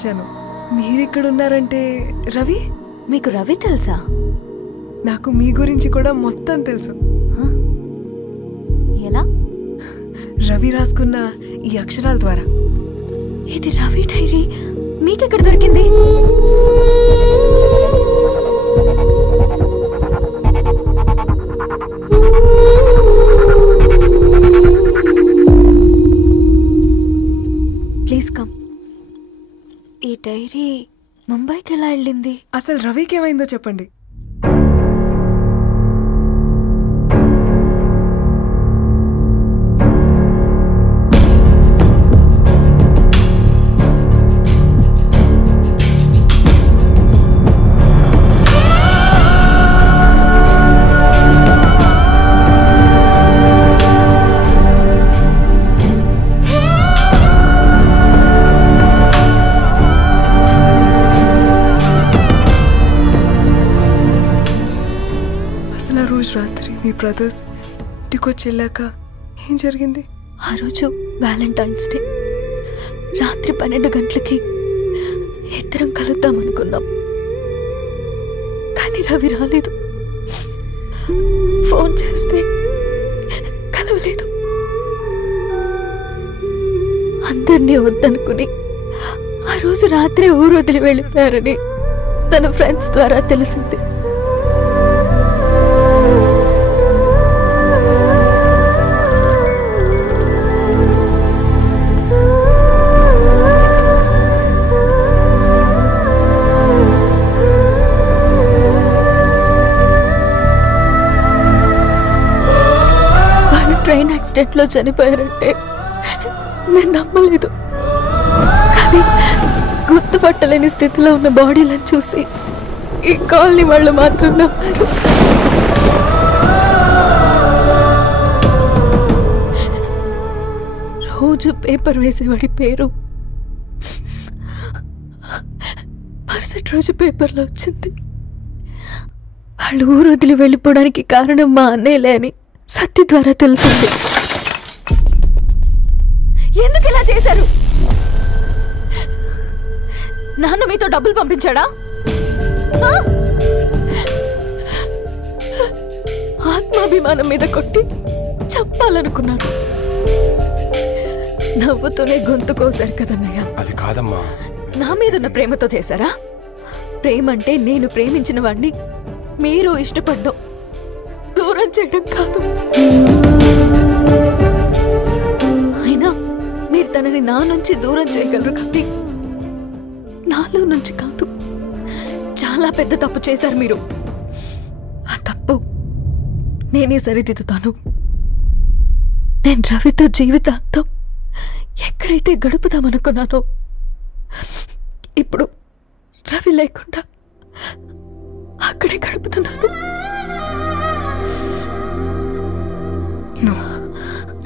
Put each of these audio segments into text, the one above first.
వచ్చాను. మీరిక్కడ ఉన్నారంటే రవి? మీకు రవి తెలుసా? నాకు మీ గురించి కూడా మొత్తం తెలుసు. ఎలా? రవి రాసుకున్న ఈ అక్షరాల ద్వారా. ఇది రవి డైరీ మీకెక్కడ దొరికింది? Please come. ఈ డైరీ ముంబైకి ఎలా వెళ్ళింది? అసలు రవికి ఏమైందో చెప్పండి. రాత్రి మీ బ్రదర్స్ ఇంటికొచ్చి వెళ్ళాక ఏం జరిగింది? ఆ రోజు వ్యాలంటైన్స్ డే రాత్రి 12 గంటలకి ఇద్దరం కలుద్దాం అనుకున్నాం. కానీ రవి రాలేదు. ఫోన్ చేస్తే కలవలేదు. అందరినీ వద్దనుకుని ఆ రోజు రాత్రి ఊరు వదిలి వెళ్ళిపోయారని తన ఫ్రెండ్స్ ద్వారా తెలిసింది. ట్రైన్ యాక్సిడెంట్ లో చనిపోయారంటే నేను నమ్మలేదు. కానీ గుర్తుపట్టలేని స్థితిలో ఉన్న బాడీలను చూసి ఈ కాలనీ వాళ్ళు మాత్రం నమ్మారు. రోజు పేపర్ వేసేవాడి పేరు మరుసటి రోజు పేపర్లో వచ్చింది. వాళ్ళు ఊరు వదిలి వెళ్ళిపోవడానికి కారణం మా అన్నయ్యలే అని సత్య ద్వారా తెలిసింది. ఎందుకు ఇలా చేశారు? నాన్న మీతో డబ్బులు పంపించాడా? ఆత్మాభిమానం మీద కొట్టి చంపాలనుకున్నాను. నవ్వుతూనే గొంతు కోసారు కదన్నయ్య. అది కాదమ్మా. నా మీదున్న ప్రేమతో చేశారా? ప్రేమ అంటే నేను ప్రేమించిన వాడిని మీరు ఇష్టపడ్డం, దూరం చేయడం కాదు. అయినా మీరు తనని నా నుంచి దూరం చేయగలరు కానీ నాలో నుంచి కాదు. చాలా పెద్ద తప్పు చేశారు మీరు. ఆ తప్పు నేనే సరిదిద్దుతాను. నేను రవితో జీవితాంతం ఎక్కడైతే గడుపుదామనుకున్నానో ఇప్పుడు రవి లేకుండా అక్కడే గడుపుతున్నాను.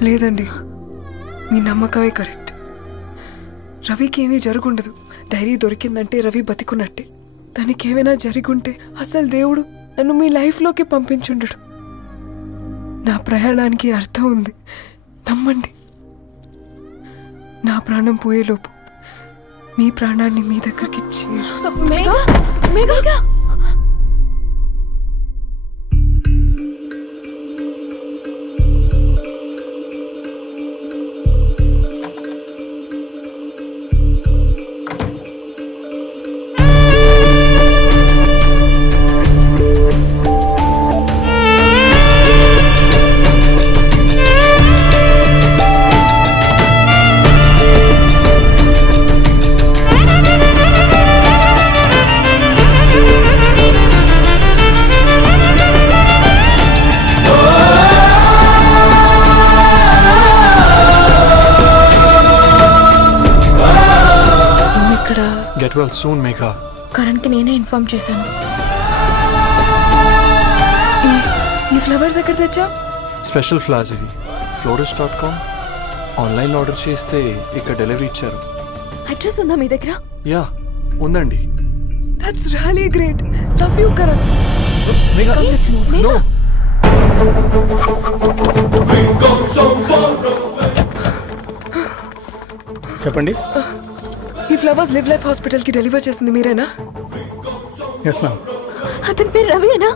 లేదండి, మీ నమ్మకమే కరెక్ట్. రవికి ఏమీ జరుగుండదు. డైరీ దొరికిందంటే రవి బతికున్నట్టే. దానికి ఏమైనా జరుగుంటే అసలు దేవుడు నన్ను మీ లైఫ్లోకి పంపించుండడు. నా ప్రయాణానికి అర్థం ఉంది, నమ్మండి. నా ప్రాణం పోయేలోపు మీ ప్రాణాన్ని మీ దగ్గరికి Get well soon, Megha. కరణ్కి నేనే ఇన్ఫార్మ్ చేశాను. ఈ ఫ్లవర్స్ ఎక్కడ తెచ్చా? స్పెషల్ ఫ్లవర్స్ ఇవి. florist.com ఆన్లైన్ ఆర్డర్ చేస్తే ఇక్కడ డెలివరీ ఇచ్చారు. అడ్రస్ ఉందా మీ దగ్గర? యా ఉందండి. That's really great. Love you, Karan. Megha, no. చెప్పండి. ఈ ఫ్లవర్స్ లివ్ లైఫ్ హాస్పిటల్ కి డెలివర్ చేసింది మీరేనా? Yes ma'am. అతని పేరు రవియేనా?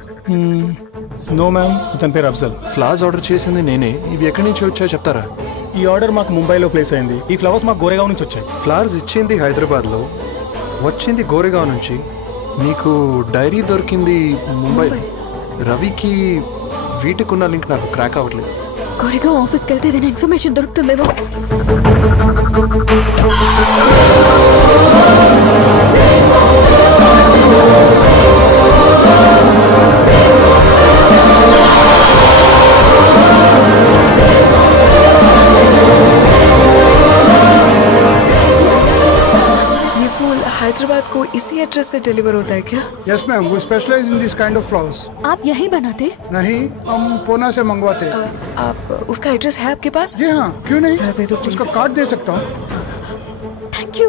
నో మ్యామ్, అతని పేరు అఫ్జల్. ఫ్లవర్స్ ఆర్డర్ చేసింది నేనే. ఇవి ఎక్కడి నుంచి వచ్చాయో చెప్తారా? ఈ ఆర్డర్ మాకు ముంబైలో ప్లేస్ అయింది. ఈ ఫ్లవర్స్ మాకు గోరేగావ్ నుంచి వచ్చాయి. ఫ్లవర్స్ ఇచ్చింది హైదరాబాద్లో, వచ్చింది గోరేగావ్ నుంచి. మీకు డైరీ దొరికింది ముంబై. రవికి వీటికున్న లింక్ నాకు క్రాక్ అవ్వట్లేదు. గోరేగావ్ ఆఫీస్కి వెళ్తే ఏదైనా ఇన్ఫర్మేషన్ దొరుకుతుందేమో. हैदराबाद को इसी एड्रेस से डिलीवर होता है क्या? यस मैम, वो specialise in this kind of flowers. आप यहीं बनाते? नहीं, हम पूना से मंगवाते हैं. आप उसका एड्रेस है आपके पास? जी हाँ, क्यों नहीं. दे दो प्लीज. उसका कार्ड दे सकता हूँ. Thank you.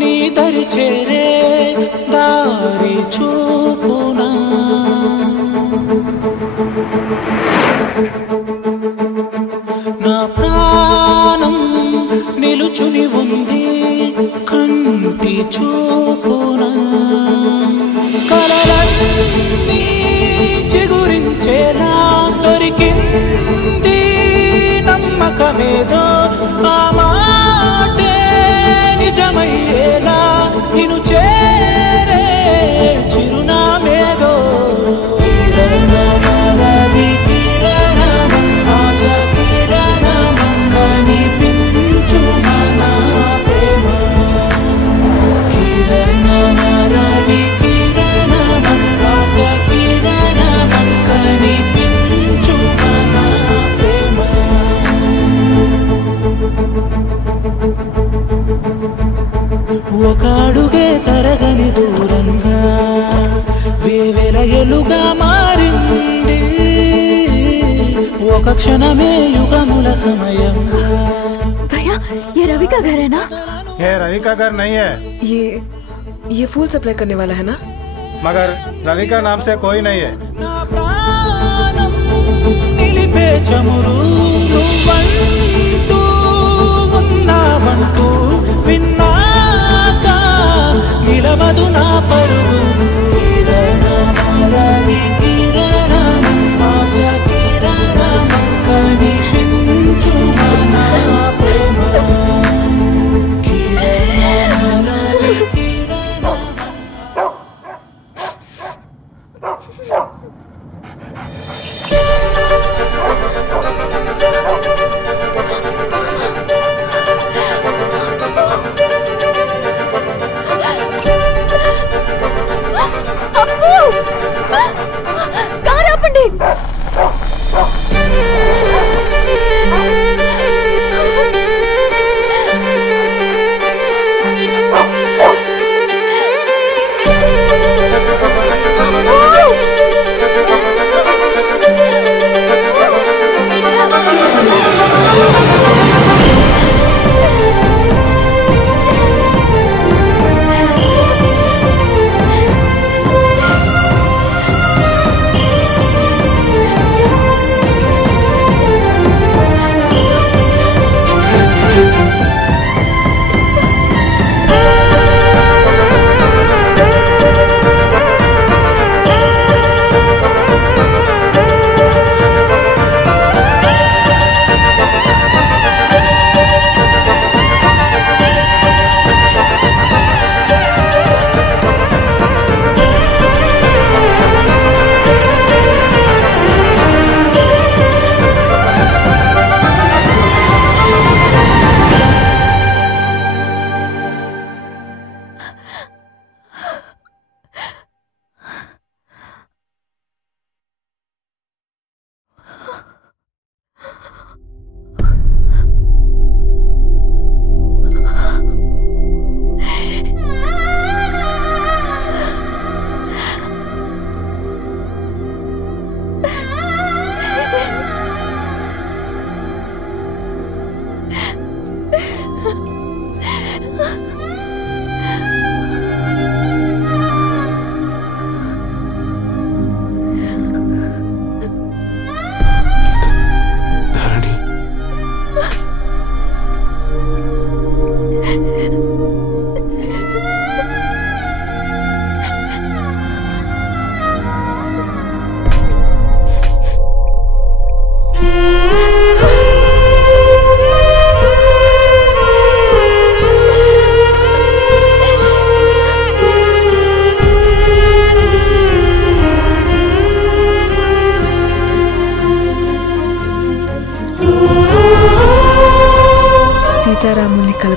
నీ దరి చేరే దారి చూపునా నా ప్రాణం నిలుచుని ఉంది కంటి చూపునా కలలన్నీ చిగురించేలా దొరికింది నమ్మకమేదో ఆ మాటే నిజమయ్యేలా నిన్ను చేరే చిరునామేదో రవి కిరణమ ఆశ కిరణమ కనిపించు మన ప్రేమ కిరణమ రవి కిరణమ ఆశ కిరణమ కనిపించు మన ప్రేమ ఒక అడుగే తరగని దూరంగా వేవేల ఎలుగా మారింది ఒక క్షణమే యుగముల సమయంగా. भैया ये रवि का घर है ना? ये रवि का घर नहीं है. ये फूल सप्लाई करने वाला है ना? मगर रवि का नाम से कोई नहीं है. నా ప్రాణం నిలిపే చమురు నువ్వంటూ ఉన్నావంటూ విన్నాక నిలవదు నా పరువు కిరణమ రవి కిరణమ ఆశ కిరణమ కనిపించు మన ప్రేమ కిరణమ రవి కిరణమ.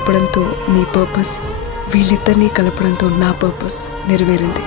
కలపడంతో నీ పర్పస్, వీళ్ళిద్దరినీ కలపడంతో నా పర్పస్ నెరవేరింది.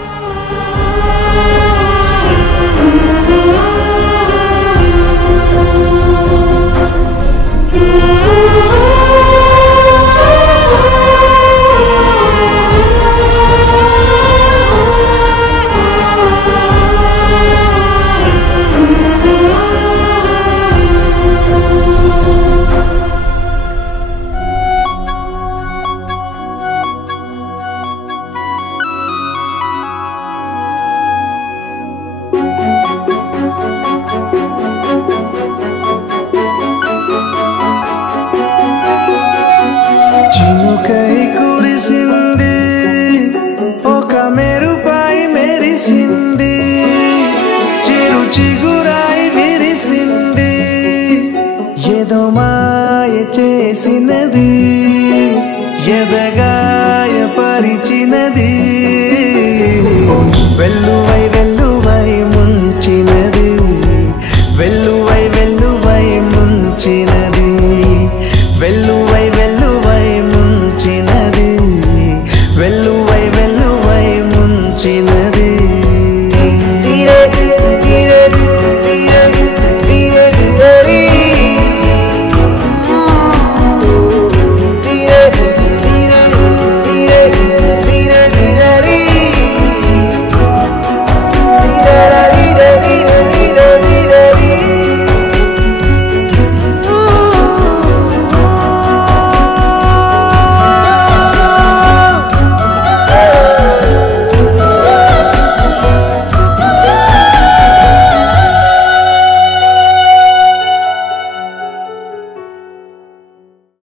చినుకై కురిసింది, ఒక మెరుపై మెరిసింది, చిరు చిగురాయి విరిసింది, ఏదో మాయ చేసినది, ఎదగా